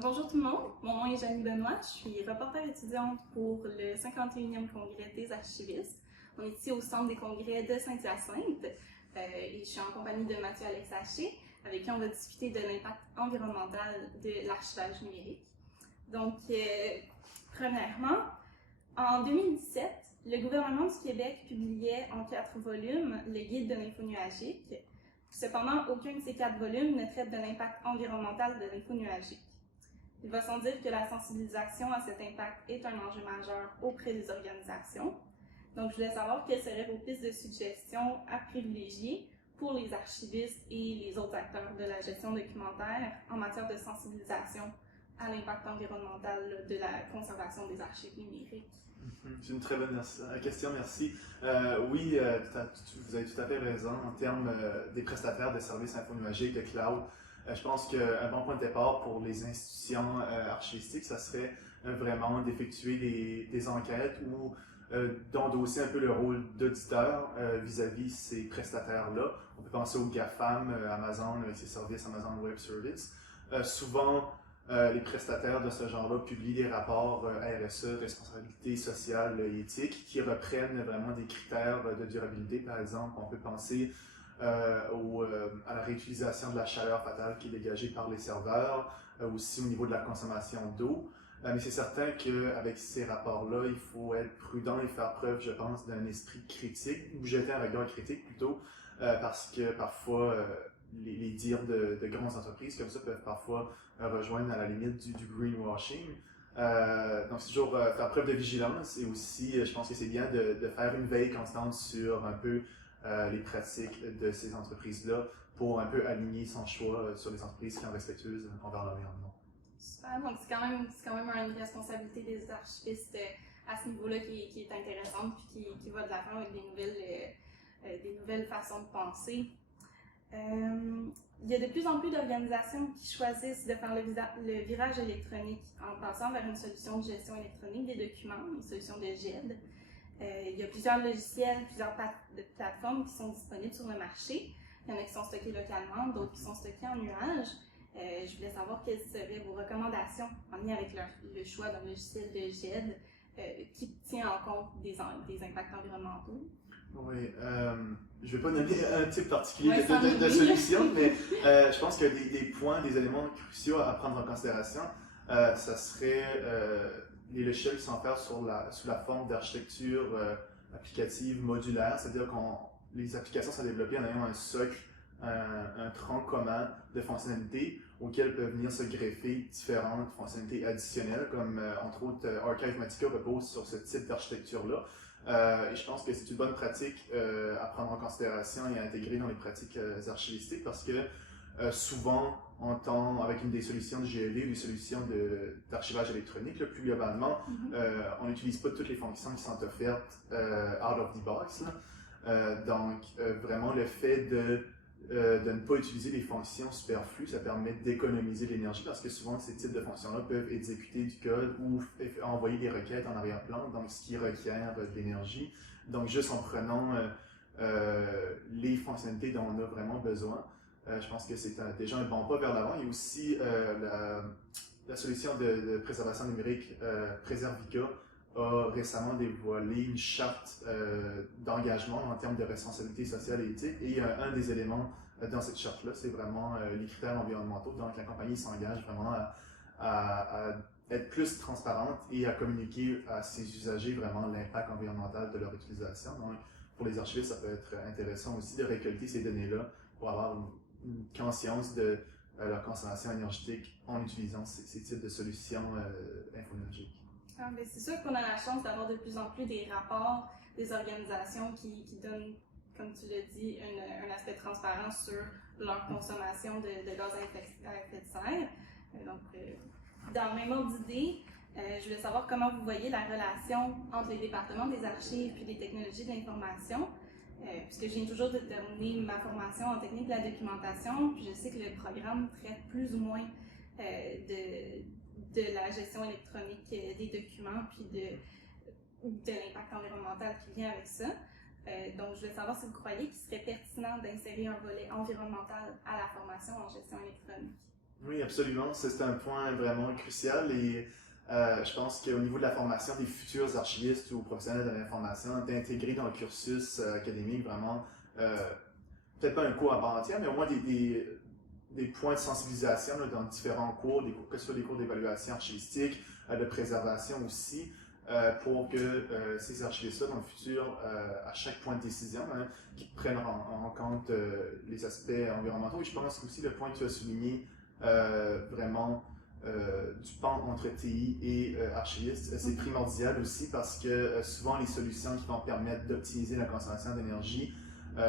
Bonjour tout le monde, mon nom est Jeannie Benoît, je suis reporter étudiante pour le 51e congrès des archivistes. On est ici au centre des congrès de Saint-Hyacinthe et je suis en compagnie de Mathieu-Alex Haché, avec qui on va discuter de l'impact environnemental de l'archivage numérique. Donc, premièrement, en 2017, le gouvernement du Québec publiait en 4 volumes le guide de l'info nuagique. Cependant, aucun de ces 4 volumes ne traite de l'impact environnemental de l'info nuagique. Il va sans dire que la sensibilisation à cet impact est un enjeu majeur auprès des organisations. Donc, je voulais savoir quelles seraient vos pistes de suggestions à privilégier pour les archivistes et les autres acteurs de la gestion documentaire en matière de sensibilisation à l'impact environnemental de la conservation des archives numériques. C'est une très bonne question, merci. Oui, vous avez tout à fait raison en termes des prestataires de services infonuagiques, de cloud. Je pense qu'un bon point de départ pour les institutions archivistiques, ça serait vraiment d'effectuer des enquêtes ou d'endosser un peu le rôle d'auditeur vis-à-vis ces prestataires-là. On peut penser aux GAFAM, Amazon avec ses services Amazon Web Services. Souvent, les prestataires de ce genre-là publient des rapports RSE, responsabilité sociale et éthique, qui reprennent vraiment des critères de durabilité. Par exemple, on peut penser à la réutilisation de la chaleur fatale qui est dégagée par les serveurs, aussi au niveau de la consommation d'eau. Mais c'est certain qu'avec ces rapports-là, il faut être prudent et faire preuve, je pense, d'un esprit critique, ou jeter un regard critique plutôt, parce que parfois, les dires de grandes entreprises comme ça peuvent parfois rejoindre à la limite du greenwashing. Donc, c'est toujours faire preuve de vigilance et aussi, je pense que c'est bien de faire une veille constante sur un peu les pratiques de ces entreprises-là pour un peu aligner son choix sur les entreprises qui sont respectueuses envers l'environnement. Super, donc c'est quand même une responsabilité des archivistes à ce niveau-là qui est intéressante puis qui va de l'avant avec des nouvelles façons de penser. Il y a de plus en plus d'organisations qui choisissent de faire le virage électronique en passant vers une solution de gestion électronique des documents, une solution de GED. Il y a plusieurs logiciels, plusieurs plateformes qui sont disponibles sur le marché. Il y en a qui sont stockés localement, d'autres qui sont stockés en nuage. Je voulais savoir quelles seraient vos recommandations en lien avec le choix d'un logiciel de GED qui tient en compte des impacts environnementaux. Oui, je ne vais pas nommer un type particulier de solution, mais je pense que des points, des éléments cruciaux à prendre en considération, ça serait les logiciels qui sont faits sous la forme d'architecture applicative modulaire, c'est-à-dire que les applications sont développées en ayant un socle, un tronc commun de fonctionnalités auxquelles peuvent venir se greffer différentes fonctionnalités additionnelles, comme entre autres Archivematica repose sur ce type d'architecture-là. Et je pense que c'est une bonne pratique à prendre en considération et à intégrer dans les pratiques archivistiques parce que souvent, avec des solutions de GED ou des solutions d'archivage électronique, là, plus globalement, on n'utilise pas toutes les fonctions qui sont offertes out of the box. Donc, vraiment, le fait de ne pas utiliser des fonctions superflues, ça permet d'économiser de l'énergie parce que souvent, ces types de fonctions-là peuvent exécuter du code ou envoyer des requêtes en arrière-plan, donc ce qui requiert de l'énergie. Donc, juste en prenant les fonctionnalités dont on a vraiment besoin, je pense que c'est déjà un bon pas vers l'avant. Il y a aussi la solution de préservation numérique Preservica a récemment dévoilé une charte d'engagement en termes de responsabilité sociale et éthique. Et un des éléments dans cette charte-là, c'est vraiment les critères environnementaux. Donc la compagnie s'engage vraiment à être plus transparente et à communiquer à ses usagers vraiment l'impact environnemental de leur utilisation. Donc pour les archivistes, ça peut être intéressant aussi de récolter ces données-là pour avoir une conscience de leur consommation énergétique en utilisant ces types de solutions infonuagiques. C'est sûr qu'on a la chance d'avoir de plus en plus des rapports des organisations qui donnent, comme tu l'as dit, un aspect transparent sur leur consommation de gaz à effet de serre. Donc, dans le même ordre d'idée, je voulais savoir comment vous voyez la relation entre les départements des archives et des technologies de l'information, puisque je viens toujours de terminer ma formation en technique de la documentation, puis je sais que le programme traite plus ou moins de la gestion électronique des documents, puis de l'impact environnemental qui vient avec ça. Donc, je voulais savoir si vous croyez qu'il serait pertinent d'insérer un volet environnemental à la formation en gestion électronique. Oui, absolument. Ça, c'est un point vraiment crucial et je pense qu'au niveau de la formation des futurs archivistes ou professionnels de l'information, d'intégrer dans le cursus académique vraiment, peut-être pas un cours à part entière, mais au moins des points de sensibilisation là, dans différents cours, que ce soit des cours d'évaluation archivistique, de préservation aussi, pour que ces archivistes-là, dans le futur, à chaque point de décision, hein, qui prennent en compte les aspects environnementaux. Et je pense aussi le point que tu as souligné, vraiment du pont entre TI et archiviste, c'est primordial aussi parce que souvent les solutions qui vont permettre d'optimiser la consommation d'énergie,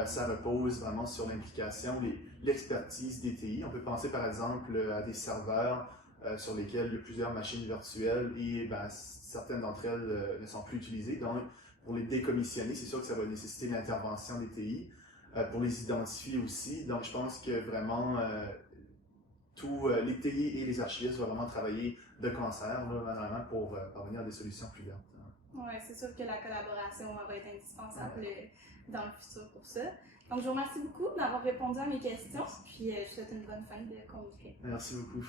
ça repose vraiment sur l'implication, l'expertise des TI. On peut penser par exemple à des serveurs sur lesquels il y a plusieurs machines virtuelles et ben, certaines d'entre elles ne sont plus utilisées. Donc, pour les décommissionner, c'est sûr que ça va nécessiter l'intervention des TI. Pour les identifier aussi. Donc, je pense que vraiment, tous les TI et les archivistes doivent vraiment travailler de concert vraiment pour parvenir à des solutions plus vertes. Oui, c'est sûr que la collaboration va être indispensable dans le futur pour ça. Donc, je vous remercie beaucoup d'avoir répondu à mes questions, puis je vous souhaite une bonne fin de congrès. Merci beaucoup.